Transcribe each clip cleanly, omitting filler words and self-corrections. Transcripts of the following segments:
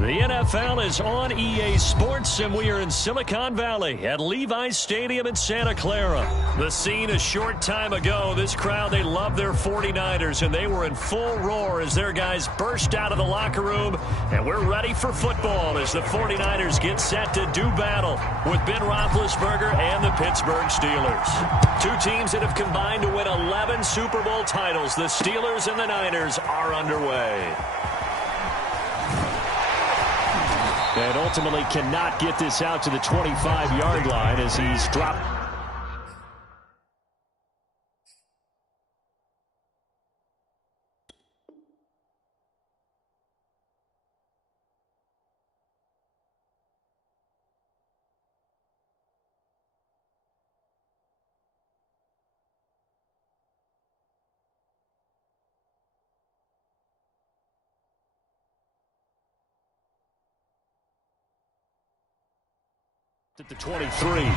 The NFL is on EA Sports, and we are in Silicon Valley at Levi's Stadium in Santa Clara. The scene a short time ago, this crowd, they love their 49ers, and they were in full roar as their guys burst out of the locker room, and we're ready for football as the 49ers get set to do battle with Ben Rothlesberger and the Pittsburgh Steelers. Two teams that have combined to win 11 Super Bowl titles. The Steelers and the Niners are underway. And ultimately cannot get this out to the 25-yard line as he's dropped. At the 23.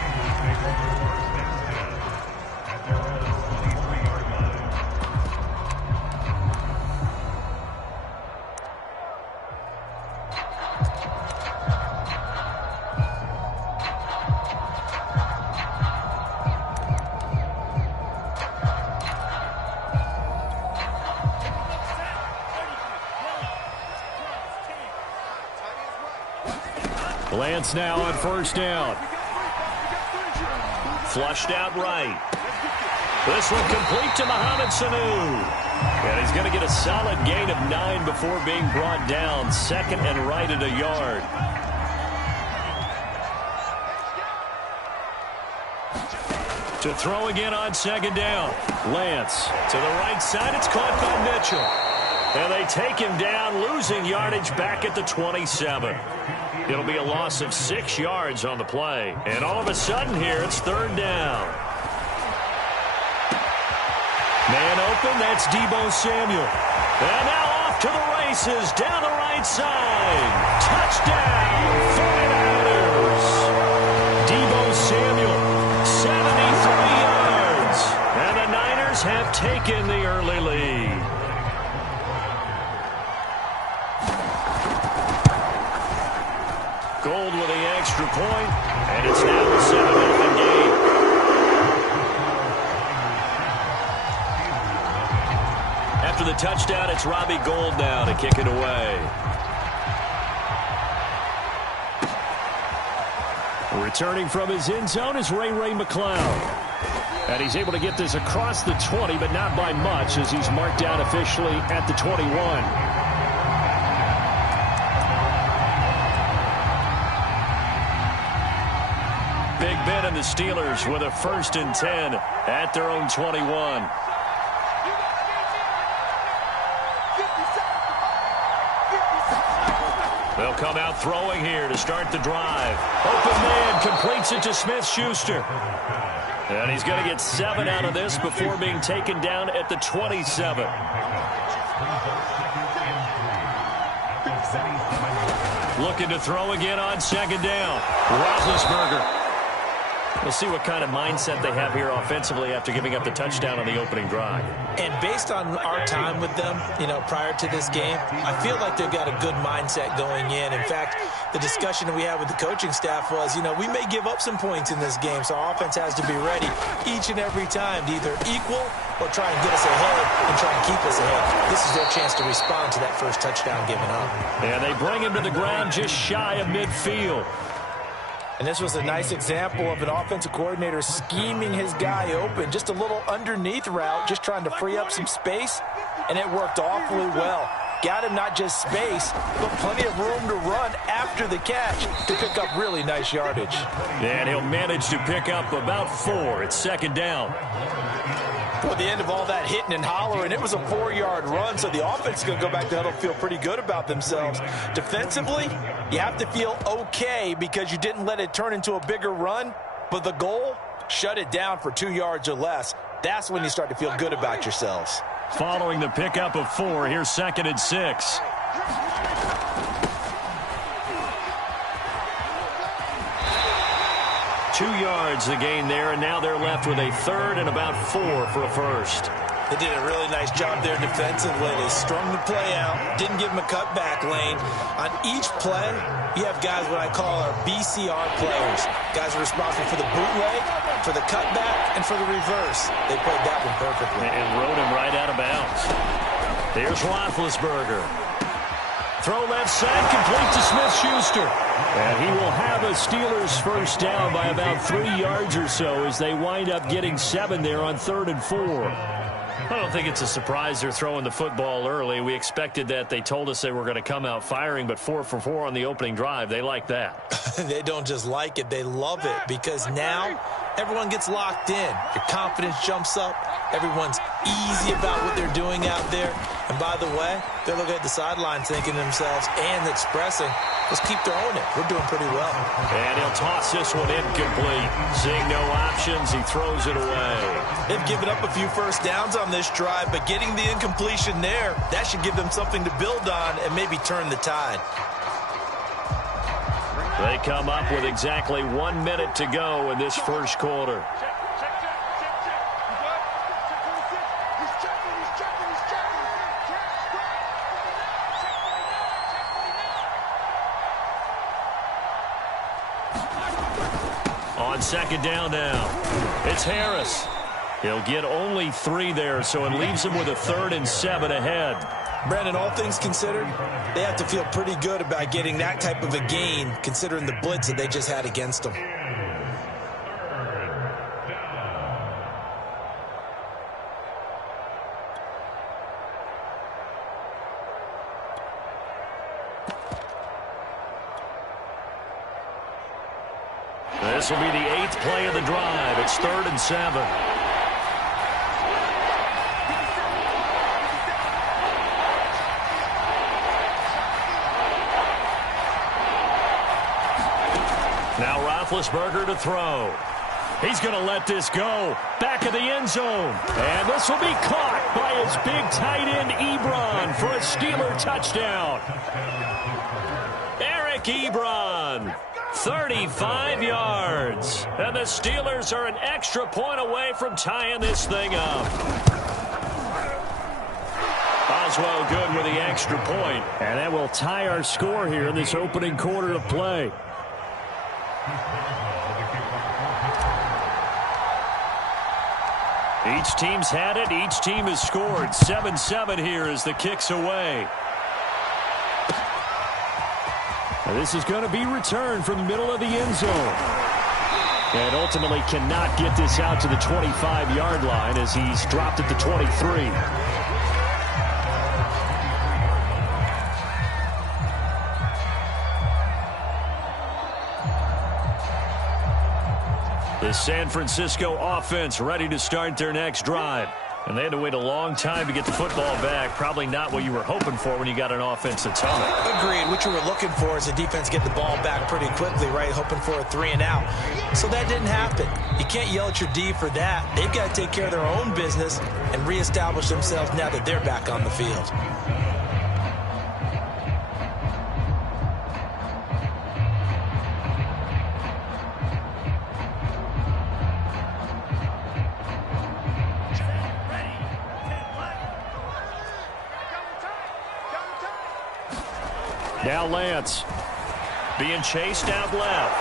Lance now on first down. Flushed out right. This one complete to Mohamed Sanu. And he's going to get a solid gain of 9 before being brought down. Second and right at a yard. To throw again on second down. Lance to the right side. It's caught by Mitchell. And they take him down, losing yardage back at the 27. It'll be a loss of 6 yards on the play. And all of a sudden here, it's third down. Man open, that's Deebo Samuel. And now off to the races, down the right side. Touchdown, 49ers. Deebo Samuel, 73 yards. And the Niners have taken the early lead. Gold with the extra point, and it's now a 7-0 game. After the touchdown, it's Robbie Gould now to kick it away. Returning from his end zone is Ray McCloud. And he's able to get this across the 20, but not by much as he's marked down officially at the 21. Big Ben and the Steelers with a 1st and 10 at their own 21. They'll come out throwing here to start the drive. Open man completes it to Smith-Schuster. And he's going to get 7 out of this before being taken down at the 27. Looking to throw again on second down. Rothlesberger. We'll see what kind of mindset they have here offensively after giving up the touchdown on the opening drive. And based on our time with them, prior to this game, I feel like they've got a good mindset going in. In fact, the discussion that we had with the coaching staff was, we may give up some points in this game, so our offense has to be ready each and every time to either equal or try and get us ahead and try and keep us ahead. This is their chance to respond to that first touchdown given up. And they bring him to the ground just shy of midfield. And this was a nice example of an offensive coordinator scheming his guy open. Just a little underneath route, just trying to free up some space, and it worked awfully well. Got him not just space, but plenty of room to run after the catch to pick up really nice yardage. And he'll manage to pick up about 4. It's second down. Well, the end of all that hitting and hollering, it was a 4-yard run, so the offense is going to go back to huddle, feel pretty good about themselves. Defensively, you have to feel okay because you didn't let it turn into a bigger run, but the goal, shut it down for 2 yards or less. That's when you start to feel good about yourselves. Following the pickup of 4, here's 2nd and 6. 2 yards the gain there, and now they're left with a 3rd and about 4 for a first. They did a really nice job there defensively. They strung the play out, didn't give them a cutback lane. On each play, you have guys what I call our BCR players. Guys are responsible for the bootleg, for the cutback, and for the reverse. They played that one perfectly. And rode him right out of bounds. Here's Rothlesberger. Throw left side, complete to Smith-Schuster. And he will have a Steelers first down by about 3 yards or so as they wind up getting 7 there on 3rd and 4. I don't think it's a surprise they're throwing the football early. We expected that. They told us they were going to come out firing, but 4 for 4 on the opening drive. They like that. They don't just like it, they love it, because now everyone gets locked in. Your confidence jumps up. Everyone's easy about what they're doing out there. And by the way, they're looking at the sideline thinking to themselves and expressing, let's keep throwing it. We're doing pretty well. And he'll toss this one incomplete. Seeing no options, he throws it away. They've given up a few first downs on this drive, but getting the incompletion there, that should give them something to build on and maybe turn the tide. They come up with exactly 1 minute to go in this first quarter. On second down now, it's Harris. He'll get only 3 there, so it leaves him with a 3rd and 7 ahead. Brandon, all things considered, they have to feel pretty good about getting that type of a gain, considering the blitz that they just had against them. This will be the 8th play of the drive. It's 3rd and 7. Now Rothlesberger to throw. He's going to let this go. Back of the end zone. And this will be caught by his big tight end, Ebron, for a Steeler touchdown. Eric Ebron. 35 yards. And the Steelers are an extra point away from tying this thing up. Oswell good with the extra point. And that will tie our score here in this opening quarter of play. Each team's had it. Each team has scored. 7-7 here as the kick's away. Now this is going to be returned from the middle of the end zone. And ultimately cannot get this out to the 25-yard line as he's dropped at the 23. The San Francisco offense ready to start their next drive. And they had to wait a long time to get the football back. Probably not what you were hoping for when you got an offense that's humming. Agreed. What you were looking for is the defense get the ball back pretty quickly, right? Hoping for a 3 and out. So that didn't happen. You can't yell at your D for that. They've got to take care of their own business and reestablish themselves now that they're back on the field. Now Lance being chased out left.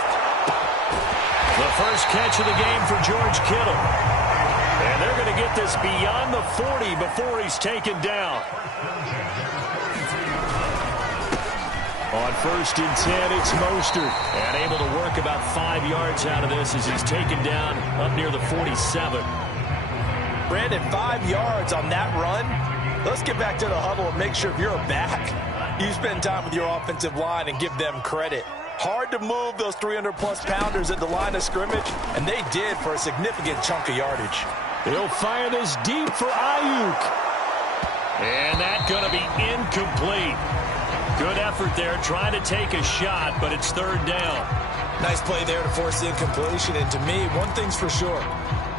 The first catch of the game for George Kittle. And they're going to get this beyond the 40 before he's taken down. On 1st and 10, it's Mostert. And able to work about 5 yards out of this as he's taken down up near the 47. Brandon, 5 yards on that run. Let's get back to the huddle and make sure if you're a back, you spend time with your offensive line and give them credit. Hard to move those 300-plus pounders at the line of scrimmage, and they did for a significant chunk of yardage. He'll fire this deep for Ayuk. And that's going to be incomplete. Good effort there, trying to take a shot, but it's 3rd down. Nice play there to force the incompletion, and to me, one thing's for sure.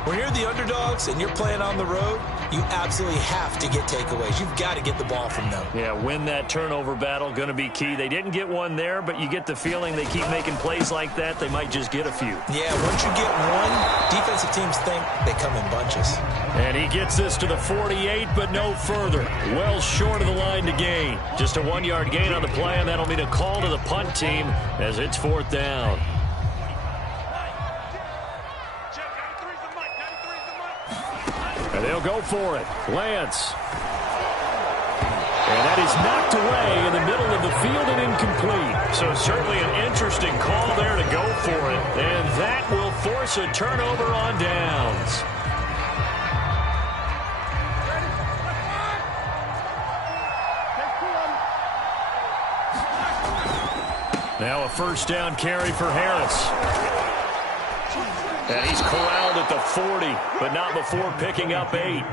When you're the underdogs and you're playing on the road, you absolutely have to get takeaways. You've got to get the ball from them. Yeah, win that turnover battle, going to be key. They didn't get one there, but you get the feeling they keep making plays like that, they might just get a few. Yeah, once you get one, defensive teams think they come in bunches. And he gets this to the 48, but no further. Well short of the line to gain. Just a 1-yard gain on the play, and that'll mean a call to the punt team as it's 4th down. And they'll go for it. Lance. And that is knocked away in the middle of the field and incomplete. So certainly an interesting call there to go for it. And that will force a turnover on downs. Now a 1st down carry for Harris. And he's corralled at the 40, but not before picking up 8.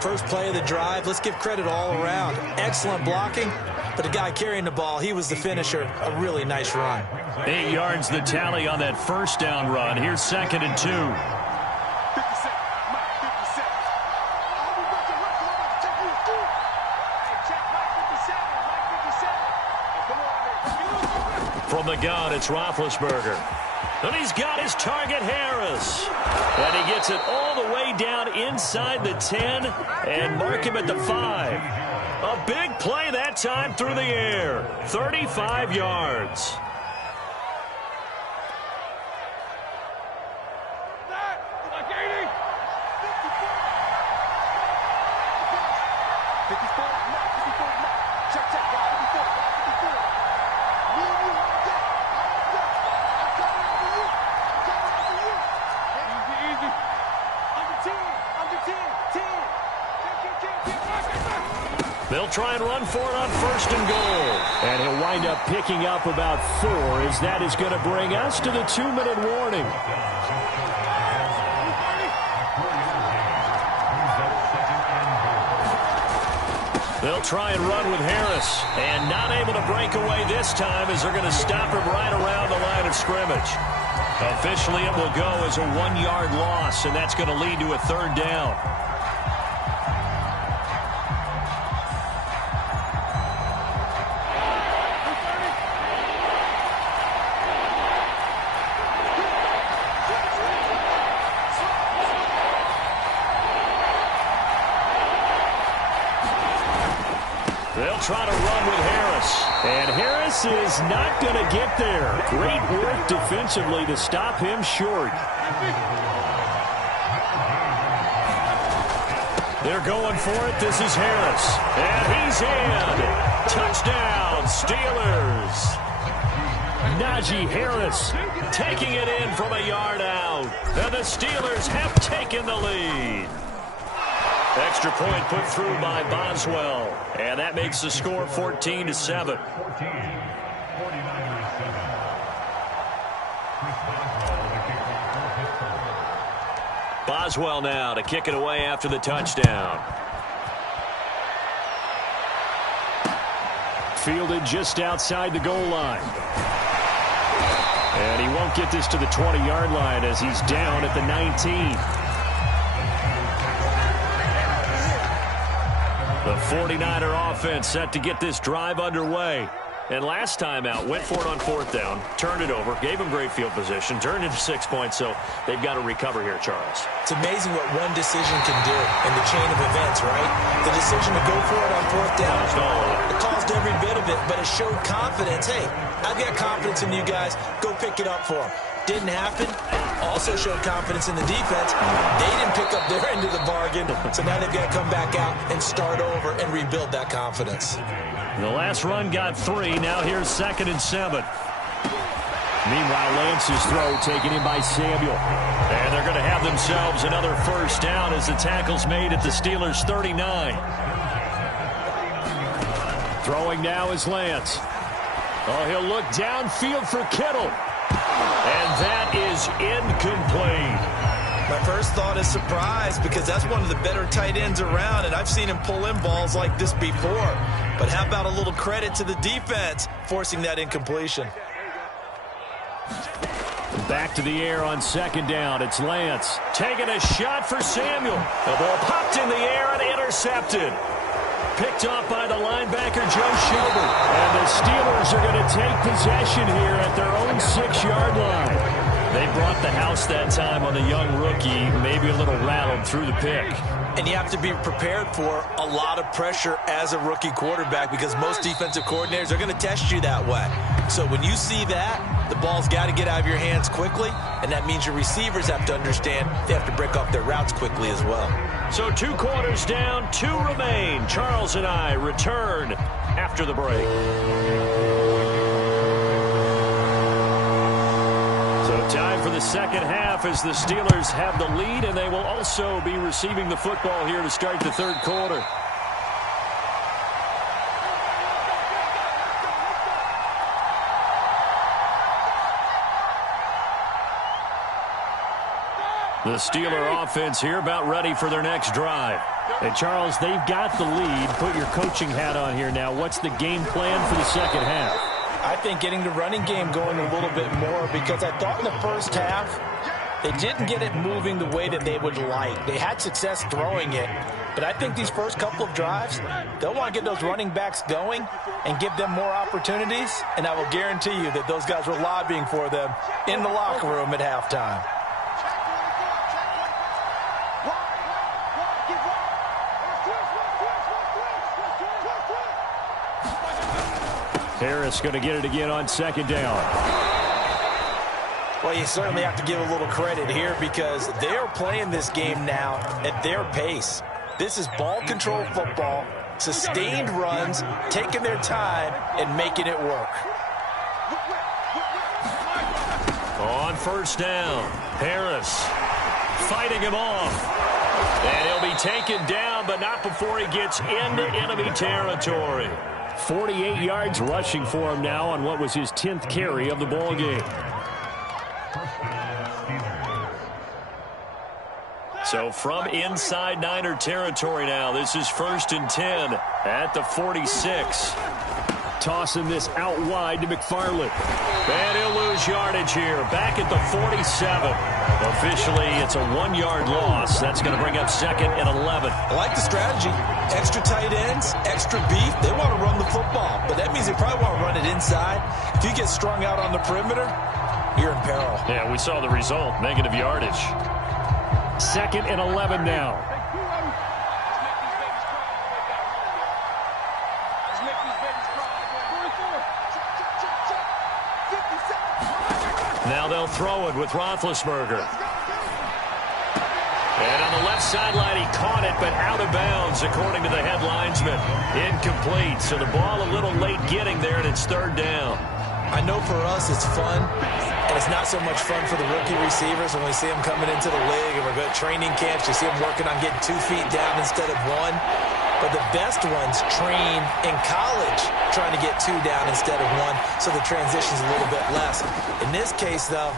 First play of the drive, let's give credit all around. Excellent blocking, but the guy carrying the ball, he was the finisher. A really nice run. 8 yards the tally on that 1st down run. Here's 2nd and 2. From the gun, it's Rothlesberger. And he's got his target, Harris. And he gets it all the way down inside the 10 and mark him at the 5. A big play that time through the air. 35 yards. They'll try and run for it on 1st and goal. And he'll wind up picking up about 4 as that is going to bring us to the 2-minute warning. They'll try and run with Harris. And not able to break away this time as they're going to stop him right around the line of scrimmage. Officially, it will go as a 1-yard loss, and that's going to lead to a 3rd down. They'll try to run with Harris. And Harris is not going to get there. Great work defensively to stop him short. They're going for it. This is Harris. And he's in. Touchdown, Steelers. Najee Harris taking it in from a yard out. And the Steelers have taken the lead. Extra point put through by Boswell. And that makes the score 14-7. Boswell now to kick it away after the touchdown. Fielded just outside the goal line. And he won't get this to the 20-yard line as he's down at the 19. The 49er offense set to get this drive underway. And last time out, went for it on 4th down, turned it over, gave him great field position, turned into 6 points, so they've got to recover here, Charles. It's amazing what one decision can do in the chain of events, right? The decision to go for it on 4th down. It caused every bit of it, but it showed confidence. Hey, I've got confidence in you guys. Go pick it up for them. Didn't happen. Also showed confidence in the defense. They didn't pick up their end of the bargain, so now they've got to come back out and start over and rebuild that confidence. The last run got 3. Now here's 2nd and 7. Meanwhile, Lance's throw taken in by Samuel. And they're going to have themselves another 1st down as the tackle's made at the Steelers' 39. Throwing now is Lance. Oh, he'll look downfield for Kittle. And that is incomplete. My first thought is surprise because that's one of the better tight ends around, and I've seen him pull in balls like this before. But how about a little credit to the defense forcing that incompletion? Back to the air on second down. It's Lance taking a shot for Samuel. The ball popped in the air and intercepted. Picked off by the linebacker, Joe Schobert. And the Steelers are going to take possession here at their own 6-yard line. They brought the house that time on the young rookie, maybe a little rattled through the pick. And you have to be prepared for a lot of pressure as a rookie quarterback because most defensive coordinators are going to test you that way. So when you see that, the ball's got to get out of your hands quickly, and that means your receivers have to understand they have to break off their routes quickly as well. So 2 quarters down, 2 remain. Charles and I return after the break. Time for the second half as the Steelers have the lead, and they will also be receiving the football here to start the third quarter. The Steeler offense here about ready for their next drive. Hey, Charles, they've got the lead. Put your coaching hat on here now. What's the game plan for the second half? I think getting the running game going a little bit more because I thought in the first half they didn't get it moving the way that they would like. They had success throwing it, but I think these first couple of drives, they'll want to get those running backs going and give them more opportunities, and I will guarantee you that those guys were lobbying for them in the locker room at halftime. Harris going to get it again on second down. Well, you certainly have to give a little credit here because they are playing this game now at their pace. This is ball control football, sustained runs, taking their time and making it work. On first down, Harris fighting him off. And he'll be taken down, but not before he gets into enemy territory. 48 yards rushing for him now on what was his 10th carry of the ball game. So from inside Niner territory now, this is 1st and 10 at the 46. Tossing this out wide to McFarland. And he'll lose yardage here. Back at the 47. Officially, it's a 1-yard loss. That's going to bring up 2nd and 11. I like the strategy. Extra tight ends, extra beef. They want to run the football, but that means they probably want to run it inside. If you get strung out on the perimeter, you're in peril. Yeah, we saw the result. Negative yardage. 2nd and 11 now. Now they'll throw it with Rothlesberger. And on the left sideline, he caught it, but out of bounds, according to the head linesman. Incomplete. So the ball a little late getting there, and it's 3rd down. I know for us it's fun, and it's not so much fun for the rookie receivers when we see them coming into the league and we're going to training camps. You see them working on getting 2 feet down instead of 1. But the best ones train in college trying to get 2 down instead of 1, so the transition's a little bit less. In this case, though,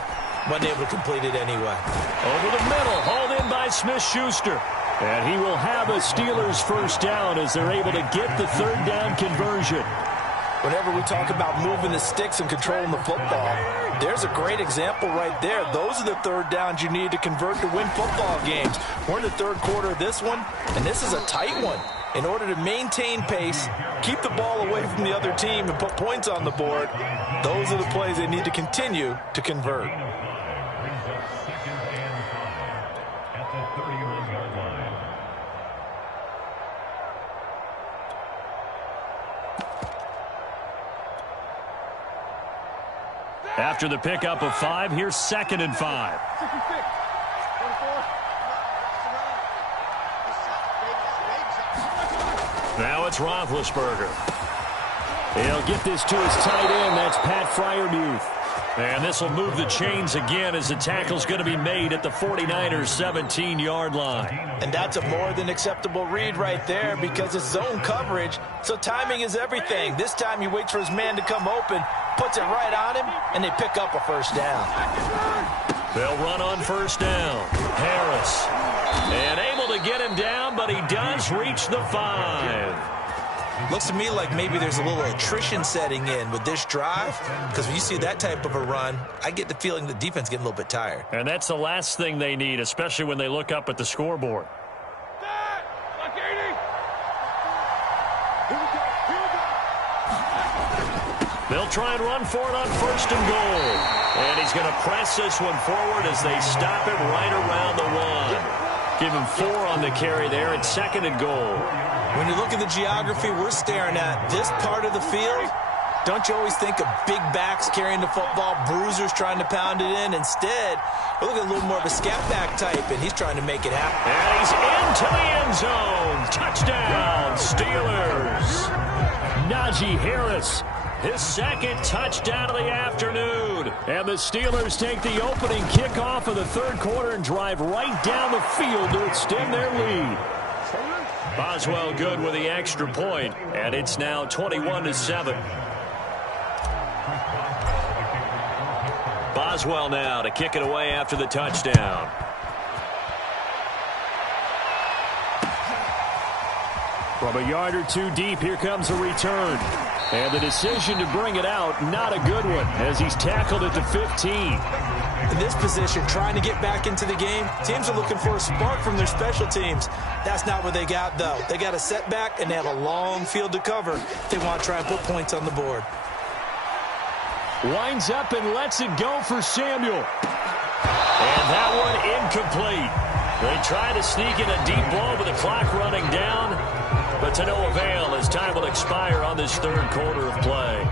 wasn't able to complete it anyway. Over the middle, hauled in by Smith-Schuster. And he will have a Steelers first down as they're able to get the 3rd down conversion. Whenever we talk about moving the sticks and controlling the football, there's a great example right there. Those are the 3rd downs you need to convert to win football games. We're in the 3rd quarter of this one, and this is a tight one. In order to maintain pace, keep the ball away from the other team, and put points on the board, those are the plays they need to continue to convert. After the pickup of 5, here's 2nd and 5. Now it's Roethlisberger. He'll get this to his tight end. That's Pat Freiermuth. And this will move the chains again as the tackle's going to be made at the 49ers' 17-yard line. And that's a more than acceptable read right there because it's zone coverage, so timing is everything. This time he waits for his man to come open, puts it right on him, and they pick up a first down. They'll run on first down. Harris. And able to get him down, but he does reach the 5. Looks to me like maybe there's a little attrition setting in with this drive, because when you see that type of a run, I get the feeling the defense getting a little bit tired. And that's the last thing they need, especially when they look up at the scoreboard. They'll try and run for it on 1st and goal. And he's going to press this one forward as they stop it right around the 1. Give him 4 on the carry there at 2nd and goal. When you look at the geography we're staring at, this part of the field, don't you always think of big backs carrying the football, bruisers trying to pound it in? Instead, we're looking at a little more of a scat back type, and he's trying to make it happen. And he's into the end zone. Touchdown, Steelers. Najee Harris, his 2nd touchdown of the afternoon. And the Steelers take the opening kickoff of the 3rd quarter and drive right down the field to extend their lead. Boswell good with the extra point, and it's now 21-7. Boswell now to kick it away after the touchdown. From a yard or 2 deep, here comes a return. And the decision to bring it out, not a good one, as he's tackled at the 15. In this position, trying to get back into the game, teams are looking for a spark from their special teams. That's not what they got, though. They got a setback, and they have a long field to cover if they want to try and put points on the board. Winds up and lets it go for Samuel. And that one incomplete. They try to sneak in a deep ball with the clock running down, but to no avail as time will expire on this 3rd quarter of play.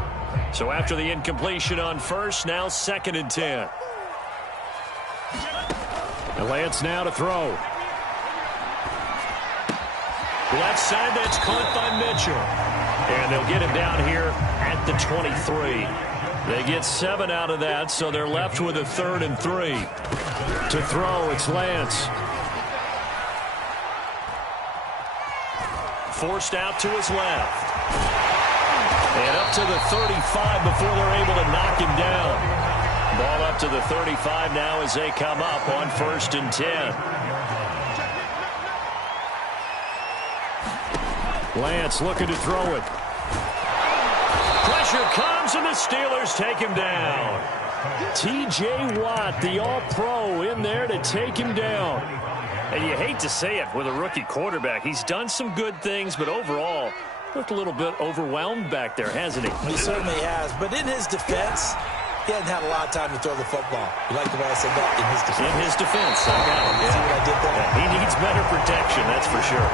So after the incompletion on 1st, now 2nd and 10. And Lance now to throw. Left side, that's caught by Mitchell. And they'll get him down here at the 23. They get 7 out of that, so they're left with a 3rd and 3. To throw, it's Lance. Forced out to his left. And up to the 35 before they're able to knock him down. Ball up to the 35 now as they come up on 1st and 10. Lance looking to throw it. Pressure comes and the Steelers take him down. T.J. Watt, the all-pro, in there to take him down. And you hate to say it with a rookie quarterback. He's done some good things, but overall, looked a little bit overwhelmed back there, hasn't he? He certainly has. But in his defense, he hasn't had a lot of time to throw the football. You like the way I said that? In his defense. In his defense. I got it. See what I did there? Yeah, he needs better protection, that's for sure.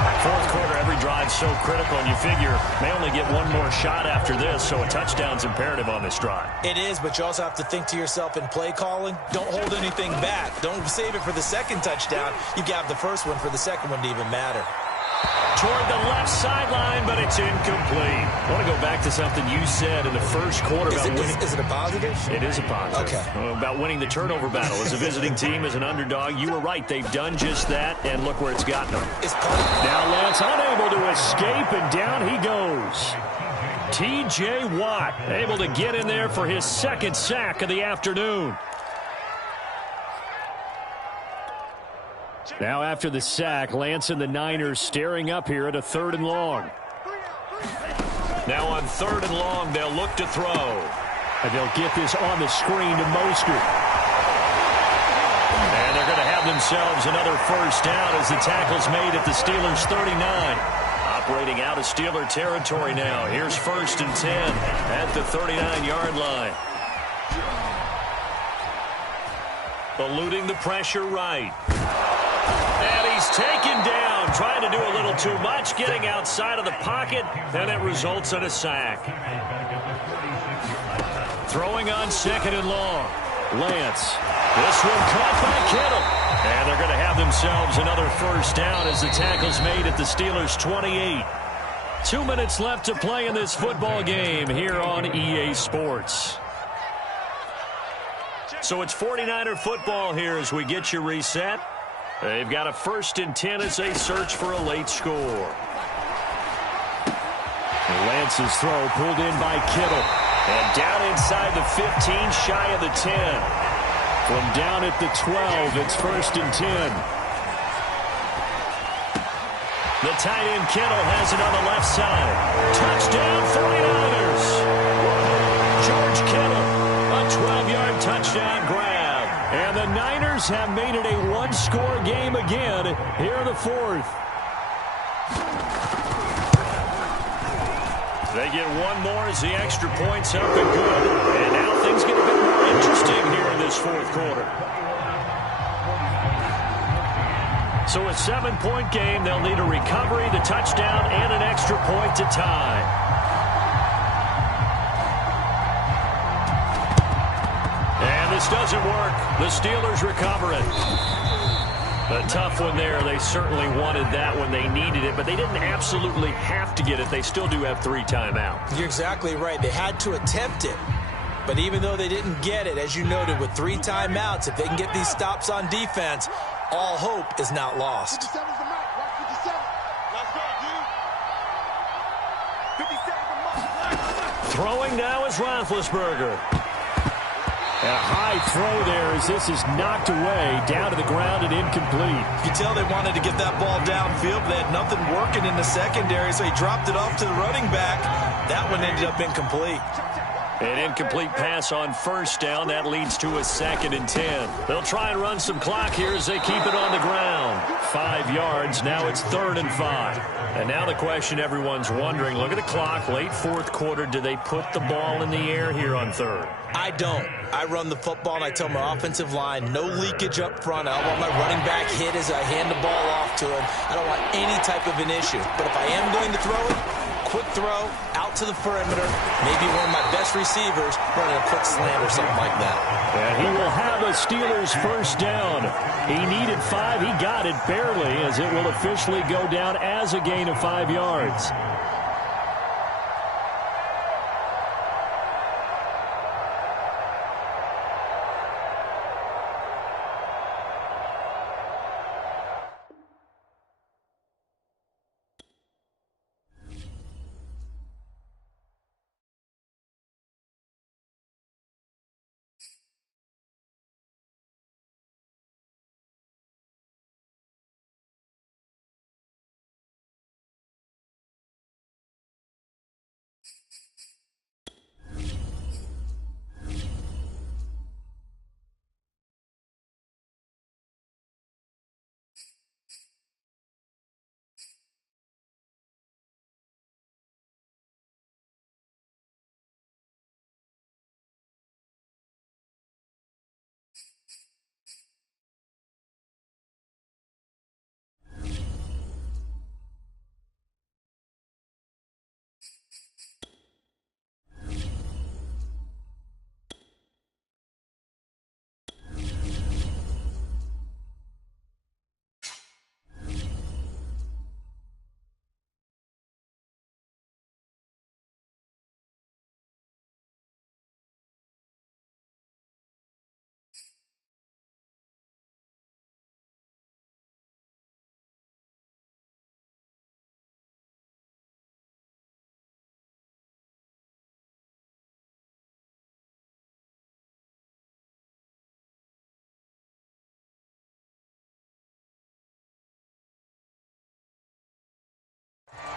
4th quarter, every drive's so critical, and you figure may only get one more shot after this, so a touchdown's imperative on this drive. It is, but you also have to think to yourself in play calling, don't hold anything back. Don't save it for the 2nd touchdown. You got the 1st one for the 2nd one to even matter. Toward the left sideline, but it's incomplete. I want to go back to something you said in the 1st quarter about winning. Is it a positive? It is a positive. Okay. About winning the turnover battle. As a visiting team, as an underdog, you were right. They've done just that, and look where it's gotten them. Now Lance unable to escape, and down he goes. T.J. Watt able to get in there for his 2nd sack of the afternoon. Now after the sack, Lance and the Niners staring up here at a 3rd and long. Now on 3rd and long, they'll look to throw. And they'll get this on the screen to Mostert. And they're going to have themselves another 1st down as the tackle's made at the Steelers' 39. Operating out of Steeler territory now. Here's 1st and 10 at the 39-yard line. Eluding the pressure right. And he's taken down, trying to do a little too much, getting outside of the pocket, and it results in a sack. Throwing on 2nd and long. Lance. This one caught by Kittle. And they're going to have themselves another 1st down as the tackle's made at the Steelers' 28. 2 minutes left to play in this football game here on EA Sports. So it's 49er football here as we get you reset. They've got a 1st and 10 as they search for a late score. Lance's throw pulled in by Kittle. And down inside the 15, shy of the 10. From down at the 12, it's 1st and 10. The tight end Kittle has it on the left side. Touchdown 49ers. George Kittle, a 12-yard touchdown grab. And the Niners have made it a one-score game again here in the fourth. They get one more as the extra point's up and good. And now things get a bit more interesting here in this fourth quarter. So a 7-point game, they'll need a recovery, the touchdown, and an extra point to tie. And this doesn't work. The Steelers recover it. A tough one there. They certainly wanted that when they needed it, but they didn't absolutely have to get it. They still do have 3 timeouts. You're exactly right. They had to attempt it. But even though they didn't get it, as you noted, with 3 timeouts, if they can get these stops on defense, all hope is not lost. 57's the mic. Watch 57. Let's go, dude. 57's the mic. Throwing now is Rothlesberger. And a high throw there as this is knocked away, down to the ground and incomplete. You can tell they wanted to get that ball downfield, but they had nothing working in the secondary, so he dropped it off to the running back. That one ended up incomplete. An incomplete pass on first down. That leads to a 2nd and 10. They'll try and run some clock here as they keep it on the ground. 5 yards. Now it's 3rd and 5. And now the question everyone's wondering, look at the clock, late fourth quarter. Do they put the ball in the air here on 3rd? I don't. I run the football, and I tell my offensive line, no leakage up front. I don't want my running back hit as I hand the ball off to him. I don't want any type of an issue. But if I am going to throw it, quick throw, out to the perimeter, maybe one of my best receivers running a quick slant or something like that. And he will have a Steelers first down. He needed 5. He got it barely, as it will officially go down as a gain of 5 yards.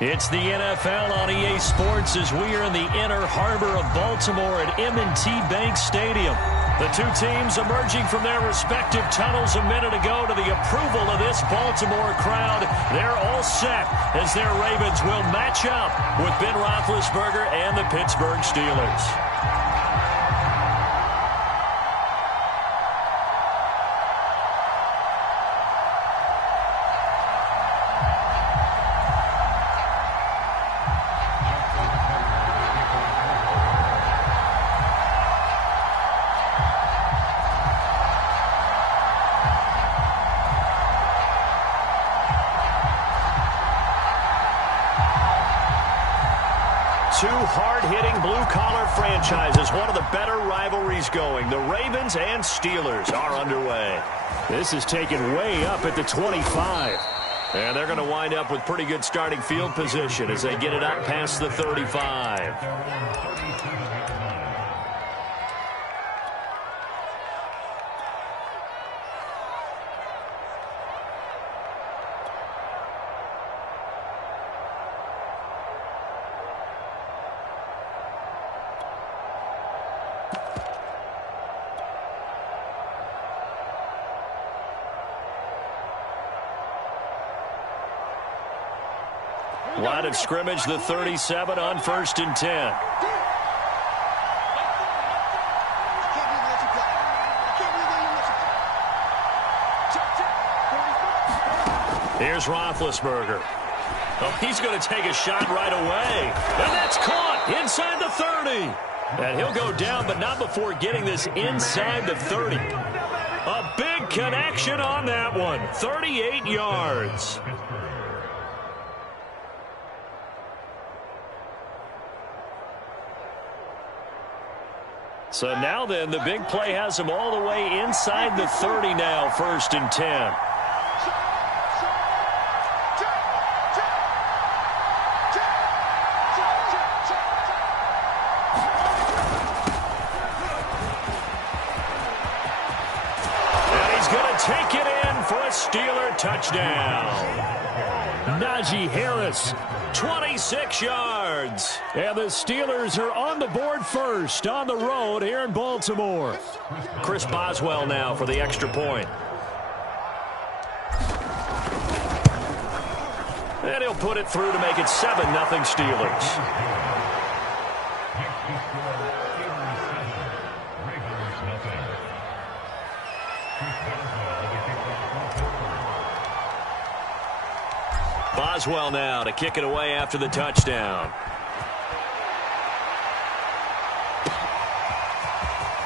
It's the NFL on EA Sports as we are in the inner harbor of Baltimore at M&T Bank Stadium. The two teams emerging from their respective tunnels a minute ago to the approval of this Baltimore crowd. They're all set as their Ravens will match up with Ben Rothlesberger and the Pittsburgh Steelers. Two hard-hitting blue-collar franchises, one of the better rivalries going. The Ravens and Steelers are underway. This is taken way up at the 25. And they're going to wind up with pretty good starting field position as they get it up past the 35. Line of scrimmage, the 37 on 1st and 10. Here's Rothlesberger. Oh, he's going to take a shot right away. And that's caught inside the 30. And he'll go down, but not before getting this inside the 30. A big connection on that one. 38 yards. So now then, the big play has him all the way inside the 30 now, 1st and 10. Take it in for a Steeler touchdown. Najee Harris, 26 yards. And the Steelers are on the board first on the road here in Baltimore. Chris Boswell now for the extra point. And he'll put it through to make it 7-0 Steelers. Boswell now to kick it away after the touchdown.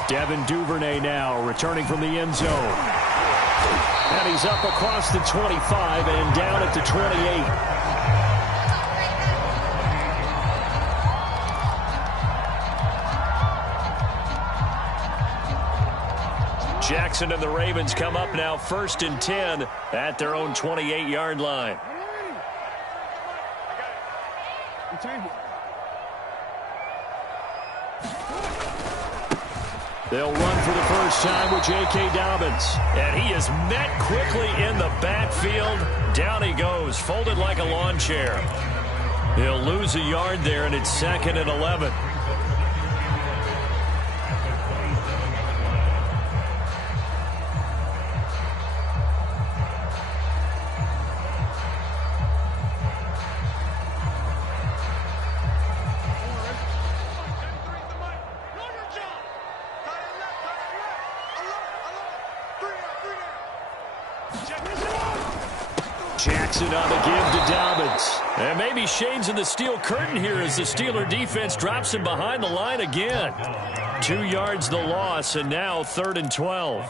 Devin Duvernay now returning from the end zone. And he's up across the 25 and down at the 28. Jackson and the Ravens come up now 1st and 10 at their own 28-yard line. They'll run for the first time with J.K. Dobbins. And he is met quickly in the backfield. Down he goes, folded like a lawn chair. He'll lose a yard there, and it's 2nd and 11. Jackson on the give to Dobbins. And maybe Shane's in the steel curtain here as the Steeler defense drops him behind the line again. 2 yards the loss, and now 3rd and 12.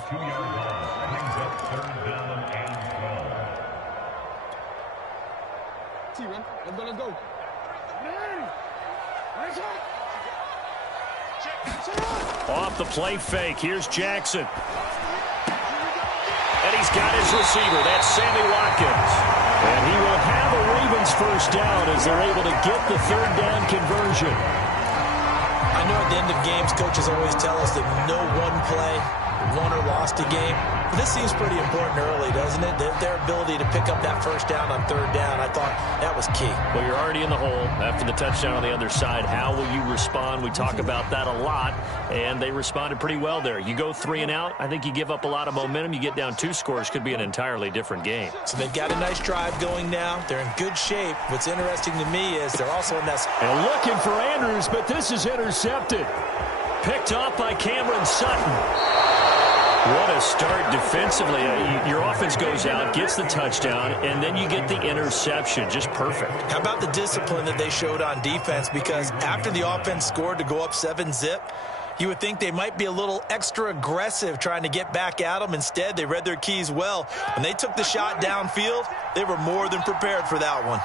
Off the play fake, here's Jackson. And he's got his receiver. That's Sammy Watkins. And he will have a Ravens first down as they're able to get the 3rd down conversion. I know at the end of games, coaches always tell us that no one play won or lost a game. But this seems pretty important early, doesn't it? Their ability to pick up that first down on 3rd down, I thought that was key. Well, you're already in the hole after the touchdown on the other side. How will you respond? We talk about that a lot, and they responded pretty well there. You go 3 and out, I think you give up a lot of momentum. You get down 2 scores, could be an entirely different game. So they've got a nice drive going now. They're in good shape. What's interesting to me is they're also in that... And looking for Andrews, but this is intercepted. Picked off by Cameron Sutton. What a start defensively. Your offense goes out, gets the touchdown, and then you get the interception. Just perfect. How about the discipline that they showed on defense? Because after the offense scored to go up 7-zip, you would think they might be a little extra aggressive trying to get back at them. Instead, they read their keys well. When they took the shot downfield, they were more than prepared for that one.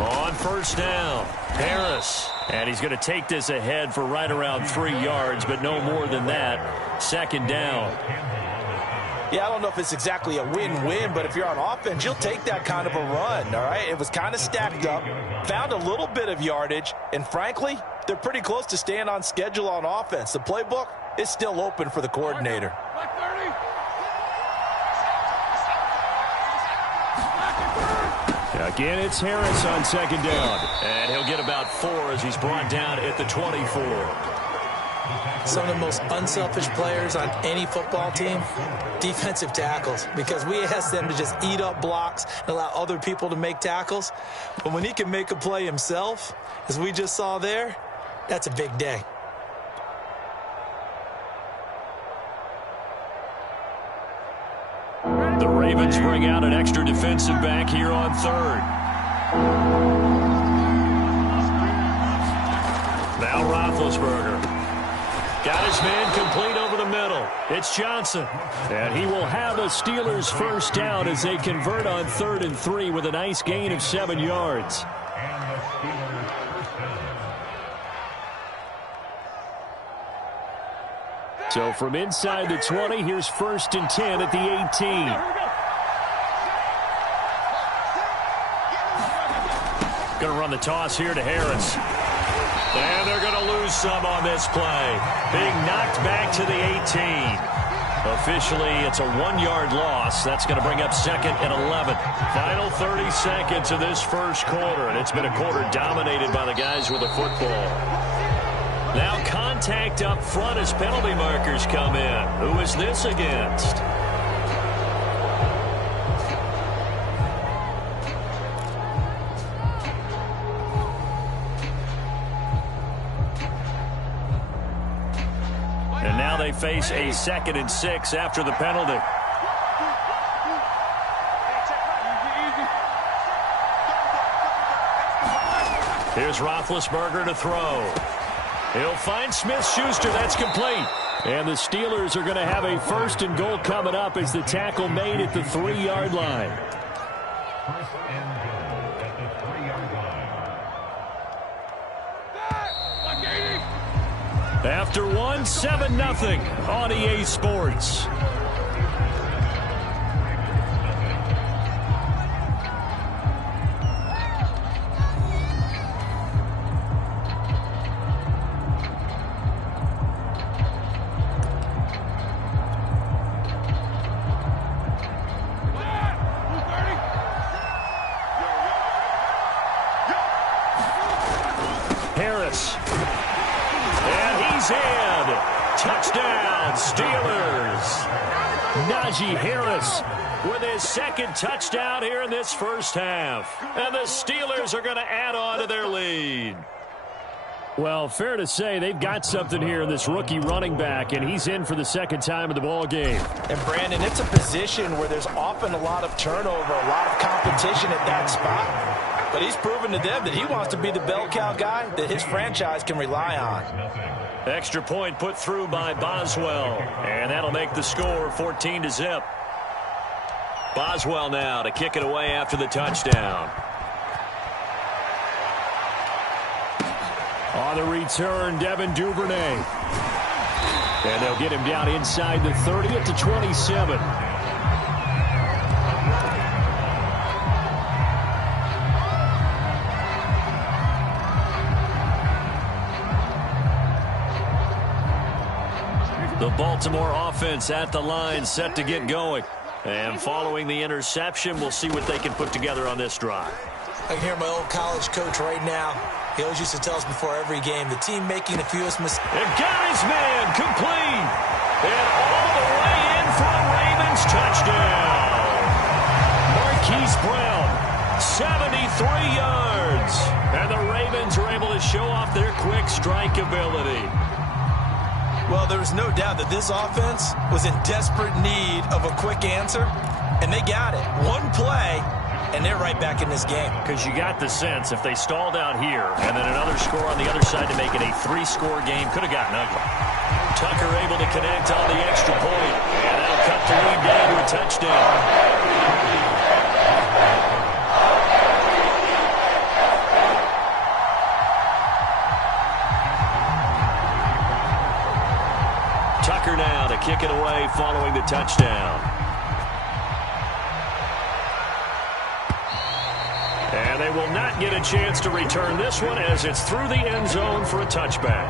On first down, Harris. And he's going to take this ahead for right around 3 yards, but no more than that. 2nd down. Yeah, I don't know if it's exactly a win-win, but if you're on offense, you'll take that kind of a run, all right? It was kind of stacked up, found a little bit of yardage, and frankly, they're pretty close to staying on schedule on offense. The playbook is still open for the coordinator. Again, it's Harris on second down. And he'll get about 4 as he's brought down at the 24. Some of the most unselfish players on any football team, defensive tackles, because we ask them to just eat up blocks and allow other people to make tackles. But when he can make a play himself, as we just saw there, that's a big day. The Ravens bring out an extra defensive back here on third. Now Rothlesberger. Got his man complete over the middle. It's Johnson. And he will have a Steelers first down as they convert on 3rd and 3 with a nice gain of 7 yards. So from inside the 20, here's 1st and 10 at the 18. Going to run the toss here to Harris. And they're going to lose some on this play. Being knocked back to the 18. Officially, it's a 1-yard loss. That's going to bring up 2nd and 11. Final 30 seconds of this first quarter, and it's been a quarter dominated by the guys with the football. Now contact up front as penalty markers come in. Who is this against? And now they face a 2nd and 6 after the penalty. Here's Roethlisberger to throw. He'll find Smith-Schuster. That's complete. And the Steelers are going to have a 1st and goal coming up as the tackle made at the 3-yard line. After 1, 7-0 on EA Sports. Harris. And he's in. Touchdown, Steelers. Najee Harris with his 2nd touchdown here in this first half. And the Steelers are going to add on to their lead. Well, fair to say they've got something here in this rookie running back, and he's in for the 2nd time of the ball game. And, Brandon, it's a position where there's often a lot of turnover, a lot of competition at that spot. But he's proven to them that he wants to be the bell cow guy that his franchise can rely on. Extra point put through by Boswell. And that'll make the score 14-0. Boswell now to kick it away after the touchdown. On the return, Devin Duvernay. And they'll get him down inside the 30 at the 27. The Baltimore offense at the line, set to get going. And following the interception, we'll see what they can put together on this drive. I can hear my old college coach right now. He always used to tell us before every game, the team making the fewest mistakes. And got his man complete. And all the way in for a Ravens touchdown. Marquise Brown, 73 yards. And the Ravens are able to show off their quick strike ability. Well, there was no doubt that this offense was in desperate need of a quick answer, and they got it. One play, and they're right back in this game. Because you got the sense if they stalled out here and then another score on the other side to make it a 3-score game, could have gotten ugly. Tucker able to connect on the extra point, and that'll cut the lead down to a touchdown. Tucker now to kick it away following the touchdown. And they will not get a chance to return this one as it's through the end zone for a touchback.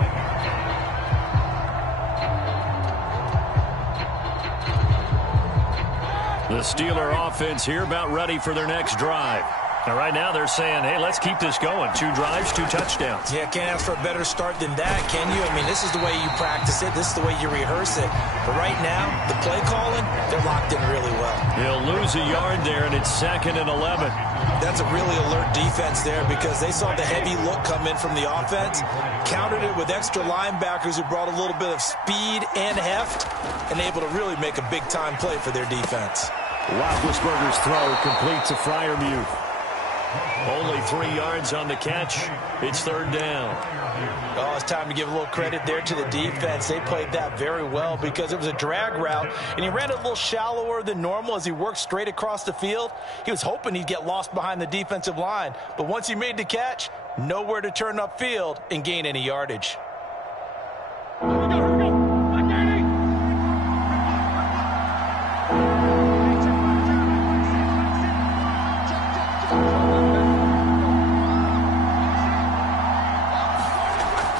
The Steeler offense here about ready for their next drive. Now, right now they're saying, hey, let's keep this going. 2 drives, 2 touchdowns. Yeah, can't ask for a better start than that, can you? I mean, this is the way you practice it. This is the way you rehearse it. But right now, the play calling, they're locked in really well. He'll lose a yard there, and it's 2nd and 11. That's a really alert defense there because they saw the heavy look come in from the offense, countered it with extra linebackers who brought a little bit of speed and heft, and able to really make a big-time play for their defense. Rothlesberger's throw complete to Freiermuth. Only 3 yards on the catch. It's 3rd down. Oh, it's time to give a little credit there to the defense. They played that very well because it was a drag route, and he ran it a little shallower than normal as he worked straight across the field. He was hoping he'd get lost behind the defensive line, but once he made the catch, nowhere to turn upfield and gain any yardage.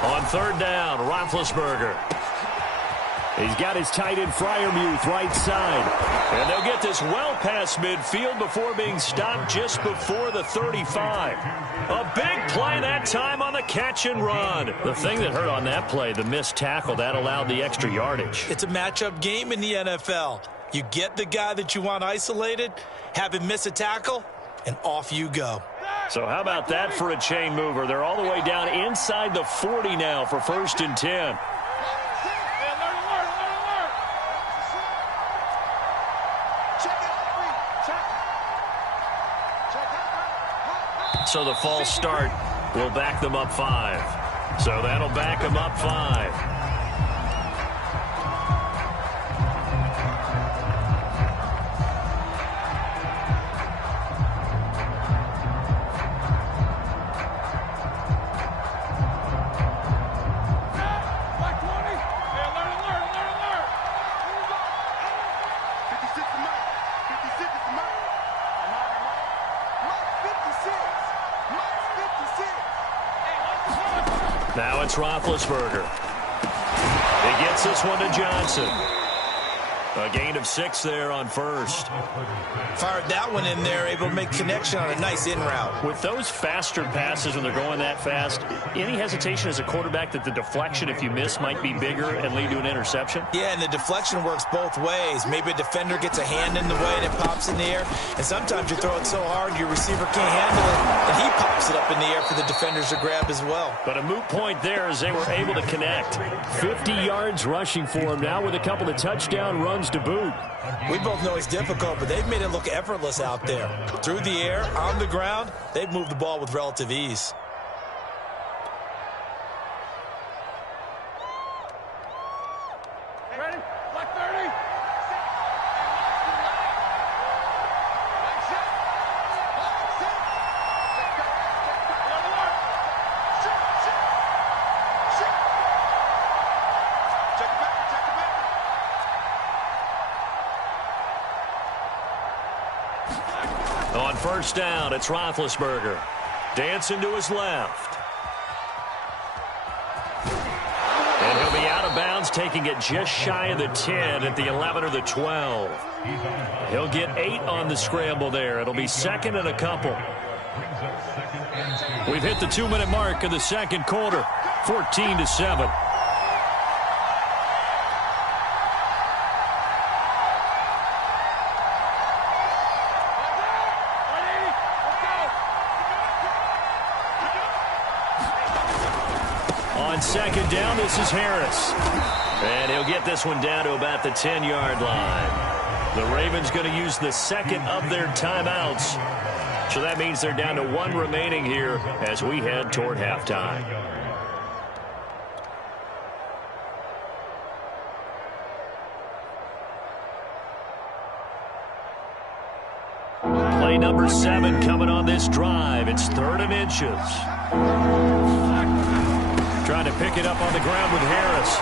On 3rd down, Rothlesberger. He's got his tight end Freiermuth right side. And they'll get this well past midfield before being stopped just before the 35. A big play that time on the catch and run. The thing that hurt on that play, the missed tackle, that allowed the extra yardage. It's a matchup game in the NFL. You get the guy that you want isolated, have him miss a tackle, and off you go. So how about that for a chain mover? They're all the way down inside the 40 now for 1st and 10. So the false start will back them up 5. So that'll back them up 5. Now it's Rothlesberger. He gets this one to Johnson. A gain of 6 there on 1st. Fired that one in there, able to make connection on a nice in route. With those faster passes when they're going that fast, any hesitation as a quarterback that the deflection, if you miss, might be bigger and lead to an interception? Yeah, and the deflection works both ways. Maybe a defender gets a hand in the way and it pops in the air. And sometimes you throw it so hard your receiver can't handle it, and he pops it up in the air for the defenders to grab as well. But a moot point there as they were able to connect. 50 yards rushing for him now with a couple of touchdown runs to boot. We both know it's difficult, but they've made it look effortless out there. Through the air, on the ground, they've moved the ball with relative ease. Ready? Black 30. On 1st down, it's Rothlesberger. Dancing to his left. And he'll be out of bounds, taking it just shy of the 10 at the 11 or the 12. He'll get 8 on the scramble there. It'll be 2nd and a couple. We've hit the 2-minute mark of the 2nd quarter. 14-7. On 2nd down, this is Harris. And he'll get this one down to about the 10-yard line. The Ravens going to use the 2nd of their timeouts. So that means they're down to 1 remaining here as we head toward halftime. Play number 7 coming on this drive. It's 3rd and inches. Trying to pick it up on the ground with Harris.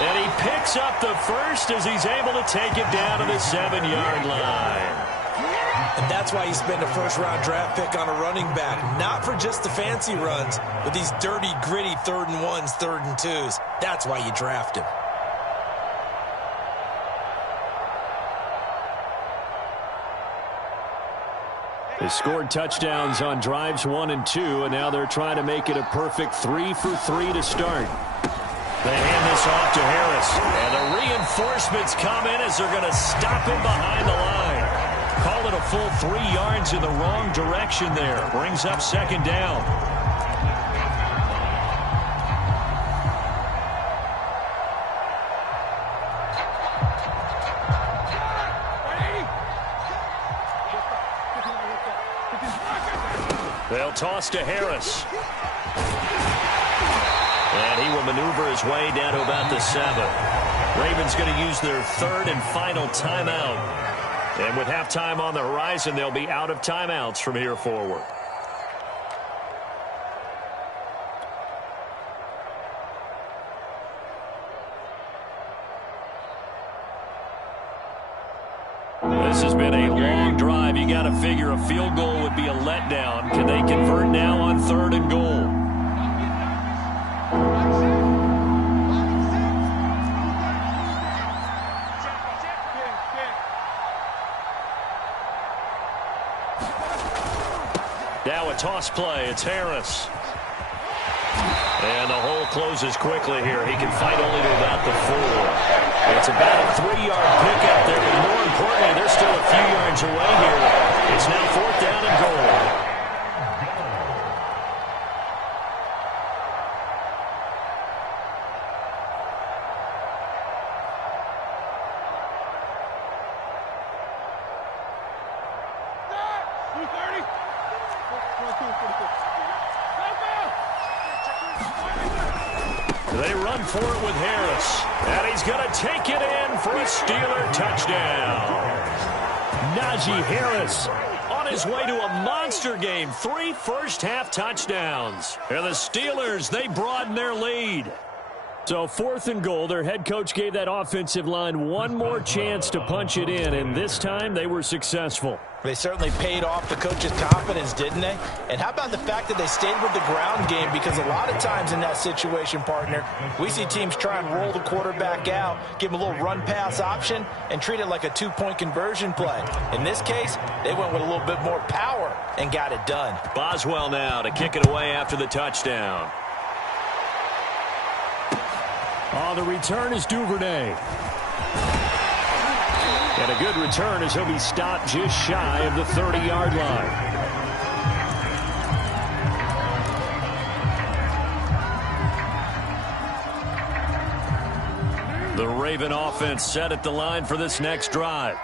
And he picks up the first as he's able to take it down to the 7-yard line. And that's why you spend a first-round draft pick on a running back. Not for just the fancy runs, but these dirty, gritty 3rd and 1s, 3rd and 2s. That's why you draft him. They scored touchdowns on drives 1 and 2, and now they're trying to make it a perfect 3 for 3 to start. They hand this off to Harris, and the reinforcements come in as they're going to stop him behind the line. Call it a full 3 yards in the wrong direction there. Brings up second down. They'll toss to Harris. And he will maneuver his way down to about the 7. Ravens going to use their 3rd and final timeout. And with halftime on the horizon, they'll be out of timeouts from here forward. This has been a long drive. You got to figure a field goal would be a letdown. Can they convert now on 3rd and goal? Now a toss play. It's Harris. And the hole closes quickly here. He can fight only to about the 4. It's about a 3-yard pickup there, but more importantly, they're still a few yards away here. It's now 4th down and goal. They run for it with Harris. And he's going to take it in for a Steeler touchdown. Najee Harris on his way to a monster game. 3 first-half touchdowns. And the Steelers, they broaden their lead. So 4th and goal, their head coach gave that offensive line one more chance to punch it in, and this time they were successful. They certainly paid off the coach's confidence, didn't they? And how about the fact that they stayed with the ground game? Because a lot of times in that situation, partner, we see teams try and roll the quarterback out, give him a little run-pass option, and treat it like a 2-point conversion play. In this case, they went with a little bit more power and got it done. Boswell now to kick it away after the touchdown. On the return is Duvernay. And a good return as he'll be stopped just shy of the 30-yard line. The Raven offense set at the line for this next drive.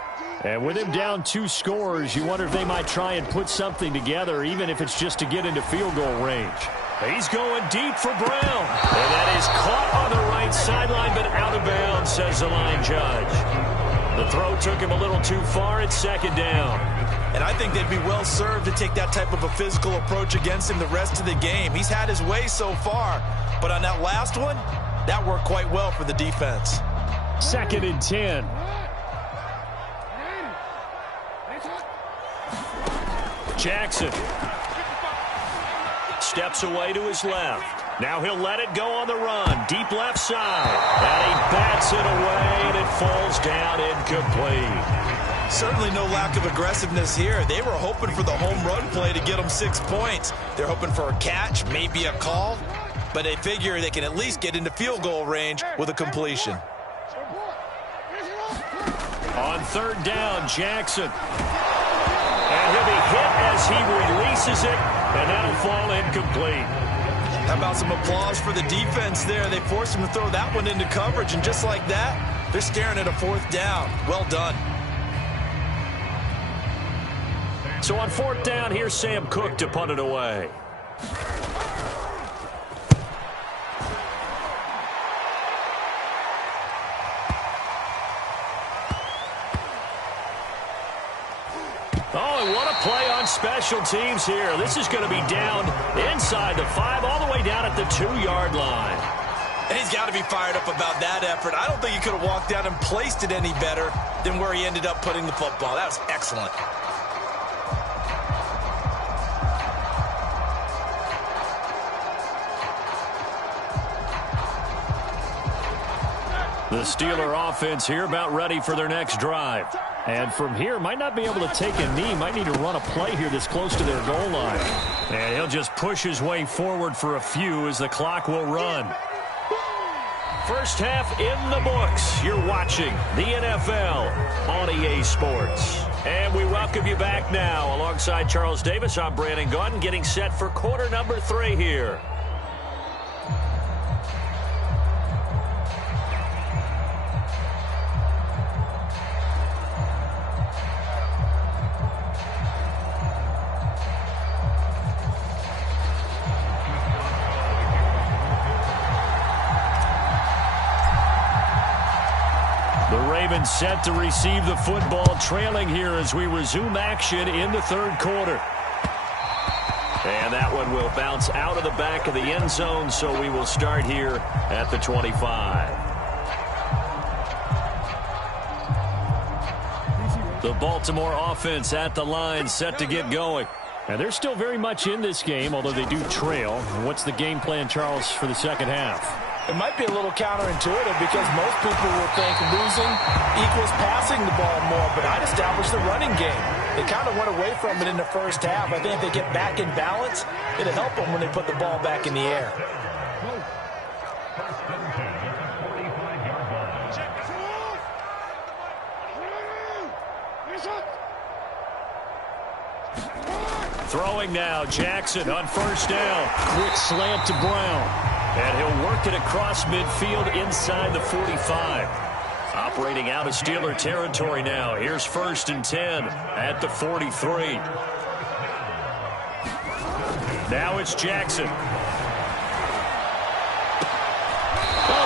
And with him down 2 scores, you wonder if they might try and put something together, even if it's just to get into field goal range. He's going deep for Brown. And that is caught on the right sideline, but out of bounds, says the line judge. The throw took him a little too far. It's 2nd down. And I think they'd be well served to take that type of a physical approach against him the rest of the game. He's had his way so far. But on that last one, that worked quite well for the defense. 2nd and 10. Jackson steps away to his left. Now he'll let it go on the run. Deep left side. And he bats it away, and it falls down incomplete. Certainly no lack of aggressiveness here. They were hoping for the home run play to get them 6 points. They're hoping for a catch, maybe a call. But they figure they can at least get into field goal range with a completion. On 3rd down, Jackson. And he'll be hit as he releases it, and that'll fall incomplete. How about some applause for the defense there? They forced him to throw that one into coverage, and just like that, they're staring at a 4th down. Well done. So on 4th down, here's Sam Cook to punt it away. Oh, and what a play on special teams here. This is going to be down inside the 5, all the way down at the 2-yard line. And he's got to be fired up about that effort. I don't think he could have walked down and placed it any better than where he ended up putting the football. That was excellent. The Steeler offense here about ready for their next drive. And from here, might not be able to take a knee. Might need to run a play here that's close to their goal line. And he'll just push his way forward for a few as the clock will run. First half in the books. You're watching the NFL on EA Sports. And we welcome you back now. Alongside Charles Davis, I'm Brandon Gaudin, getting set for quarter number 3 here. Set to receive the football, trailing here as we resume action in the third quarter. And that one will bounce out of the back of the end zone, so we will start here at the 25. The Baltimore offense at the line, set to get going. And they're still very much in this game, although they do trail. What's the game plan, Charles, for the second half? It might be a little counterintuitive because most people will think losing equals passing the ball more, but I'd establish the running game. They kind of went away from it in the first half. I think if they get back in balance, it'll help them when they put the ball back in the air. Throwing now, Jackson on first down. Quick slant to Brown. And he'll work it across midfield inside the 45. Operating out of Steeler territory now. Here's 1st and 10 at the 43. Now it's Jackson. Oh,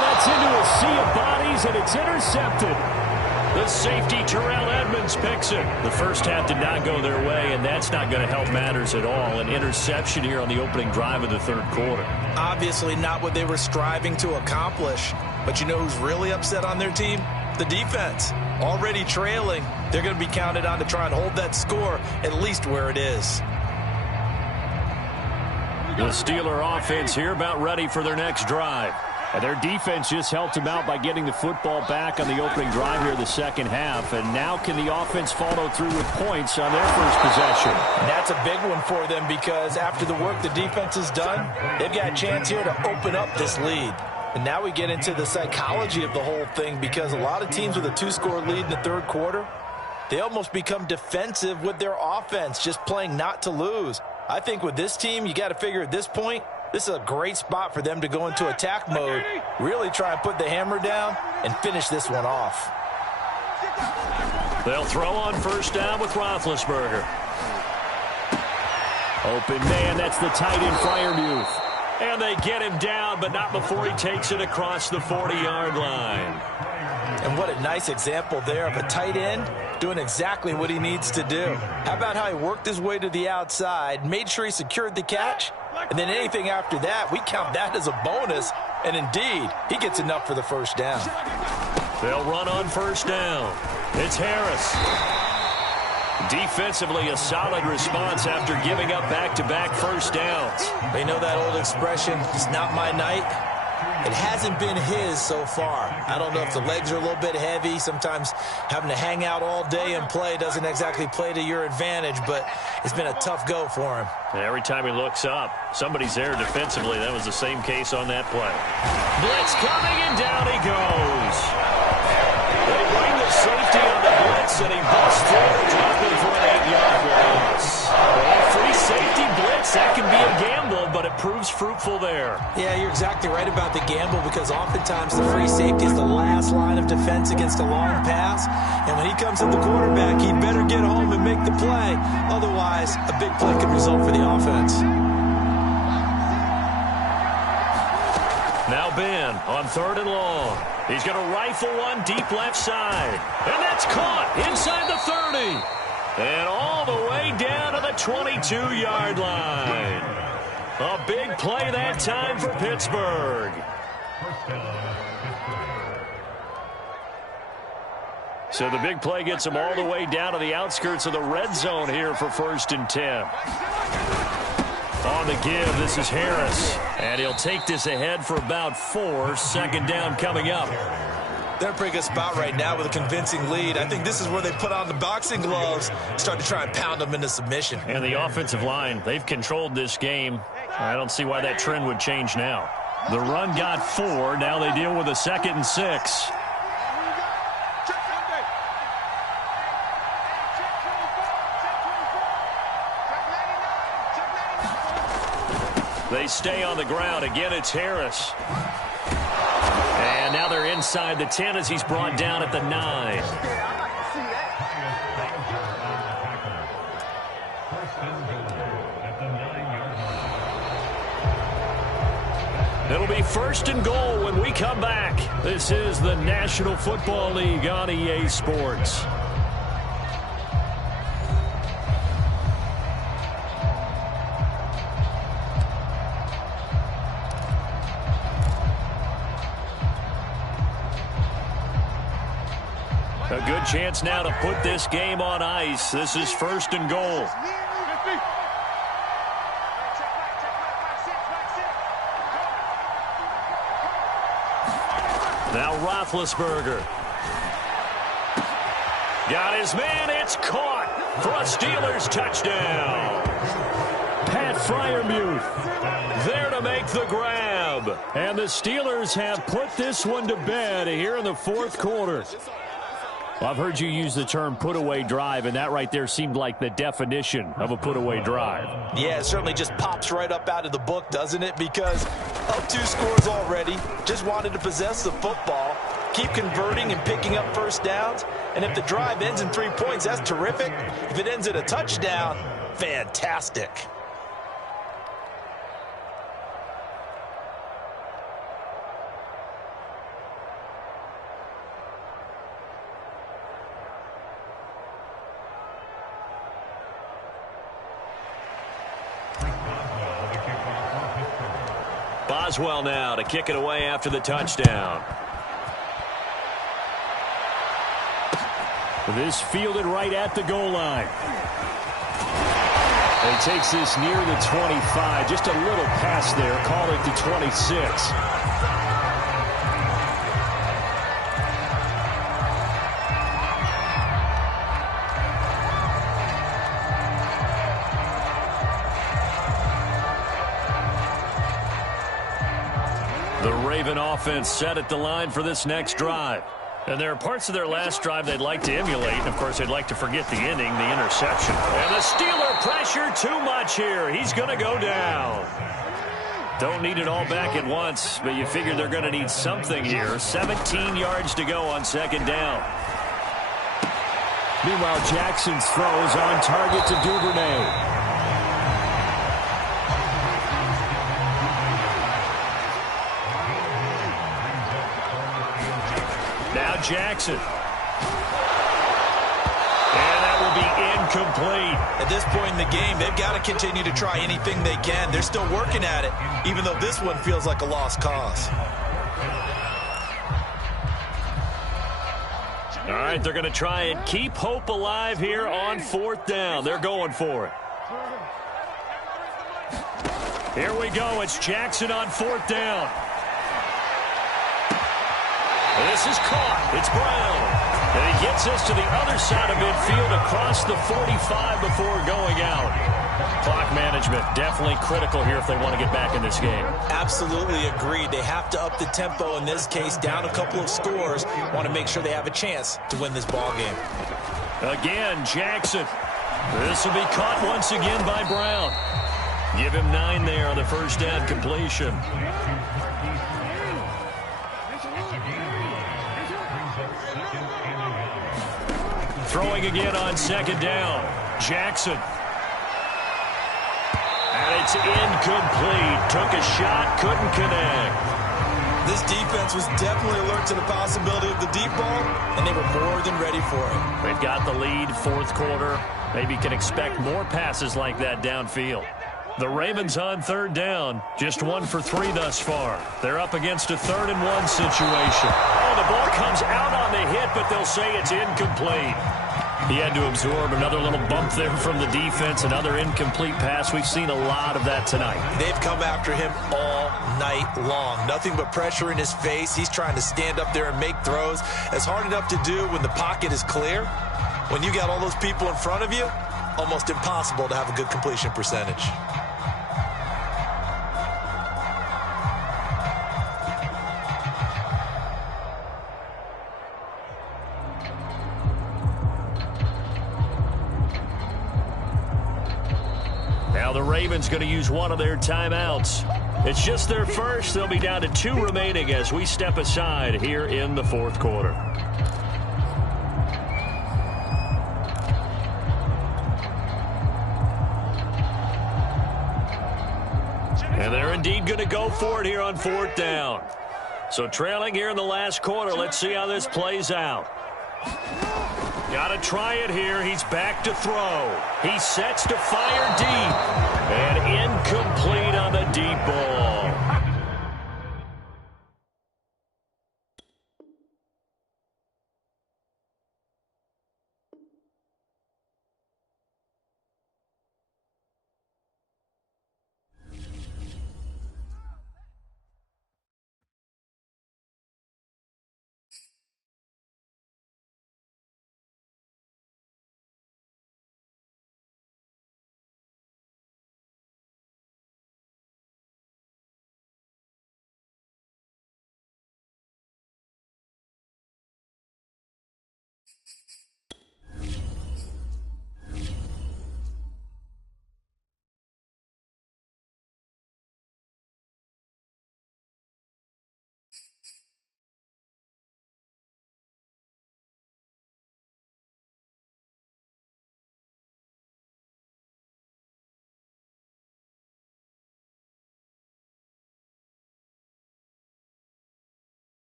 that's into a sea of bodies, and it's intercepted. The safety, Terrell Edmonds, picks it. The first half did not go their way, and that's not going to help matters at all. An interception here on the opening drive of the third quarter. Obviously not what they were striving to accomplish. But you know who's really upset on their team? The defense. Already trailing. They're going to be counted on to try and hold that score at least where it is. The Steeler offense here about ready for their next drive. And their defense just helped them out by getting the football back on the opening drive here in the second half. And now can the offense follow through with points on their first possession? And that's a big one for them because after the work the defense has done, they've got a chance here to open up this lead. And now we get into the psychology of the whole thing because a lot of teams with a 2-score lead in the third quarter, they almost become defensive with their offense, just playing not to lose. I think with this team, you got to figure at this point, this is a great spot for them to go into attack mode, really try and put the hammer down and finish this one off. They'll throw on first down with Rothlesberger. Open man, that's the tight end Freiermuth. And they get him down, but not before he takes it across the 40-yard line. And what a nice example there of a tight end doing exactly what he needs to do. How about how he worked his way to the outside, made sure he secured the catch, and then anything after that, we count that as a bonus. And indeed, he gets enough for the first down. They'll run on first down. It's Harris. Defensively, a solid response after giving up back-to-back first downs. You know that old expression, it's not my night? It hasn't been his so far. I don't know if the legs are a little bit heavy. Sometimes having to hang out all day and play doesn't exactly play to your advantage, but it's been a tough go for him. And every time he looks up, somebody's there defensively. That was the same case on that play. Blitz coming, and down he goes. They bring the safety on the blitz, and he busts through, dropping for an 8-yard loss. Well, free safety blitz, that can be a gamble, but it proves fruitful there. Yeah, you're exactly right about the gamble because oftentimes the free safety is the last line of defense against a long pass. And when he comes at the quarterback, he'd better get home and make the play. Otherwise, a big play could result for the offense. Now Ben on 3rd and long. He's going to rifle one deep left side. And that's caught inside the 30. And all the way down to the 22-yard line. A big play that time for Pittsburgh. So the big play gets him all the way down to the outskirts of the red zone here for 1st and 10. On the give, this is Harris. And he'll take this ahead for about 4. 2nd down coming up. They're in a pretty good spot right now with a convincing lead. I think this is where they put on the boxing gloves, start to try and pound them into submission. And the offensive line, they've controlled this game. I don't see why that trend would change now. The run got 4. Now they deal with a 2nd and 6. They stay on the ground. Again, it's Harris. And now they're inside the 10 as he's brought down at the 9. It'll be 1st and goal when we come back. This is the National Football League on EA Sports. A good chance now to put this game on ice. This is 1st and goal. Now Rothlesberger. Got his man. It's caught for a Steelers touchdown. Pat Freiermuth there to make the grab. And the Steelers have put this one to bed here in the 4th quarter. Well, I've heard you use the term put-away drive, and that right there seemed like the definition of a put-away drive. Yeah, it certainly just pops right up out of the book, doesn't it? Because up 2 scores already, just wanted to possess the football, keep converting and picking up first downs, and if the drive ends in 3 points, that's terrific. If it ends in a touchdown, fantastic. Boswell now to kick it away after the touchdown. This fielded right at the goal line. And he takes this near the 25. Just a little pass there. Call it the 26. The Raven offense set at the line for this next drive. And there are parts of their last drive they'd like to emulate. And, of course, they'd like to forget the inning, the interception. And the Steeler pressure too much here. He's going to go down. Don't need it all back at once, but you figure they're going to need something here. 17 yards to go on 2nd down. Meanwhile, Jackson's throw is on target to Duvernay. Now Jackson. And that will be incomplete. At this point in the game, they've got to continue to try anything they can. They're still working at it, even though this one feels like a lost cause. All right, they're going to try and keep hope alive here on 4th down. They're going for it. Here we go. It's Jackson on 4th down. This is caught. It's Brown. And he gets us to the other side of midfield across the 45 before going out. Clock management definitely critical here if they want to get back in this game. Absolutely agreed. They have to up the tempo in this case, down a couple of scores. Want to make sure they have a chance to win this ball game. Again, Jackson. This will be caught once again by Brown. Give him 9 there on the first down completion. Throwing again on 2nd down. Jackson. And it's incomplete. Took a shot, couldn't connect. This defense was definitely alert to the possibility of the deep ball, and they were more than ready for it. They've got the lead, 4th quarter. Maybe can expect more passes like that downfield. The Ravens on 3rd down. Just 1 for 3 thus far. They're up against a 3rd and 1 situation. Oh, the ball comes out on the hit, but they'll say it's incomplete. He had to absorb another little bump there from the defense, another incomplete pass. We've seen a lot of that tonight. They've come after him all night long. Nothing but pressure in his face. He's trying to stand up there and make throws. It's hard enough to do when the pocket is clear. When you got all those people in front of you, almost impossible to have a good completion percentage. Now the Ravens going to use one of their timeouts. It's just their first. They'll be down to 2 remaining as we step aside here in the fourth quarter. And they're indeed going to go for it here on 4th down. So trailing here in the last quarter. Let's see how this plays out. Got to try it here. He's back to throw. He sets to fire deep. And incomplete on the deep ball.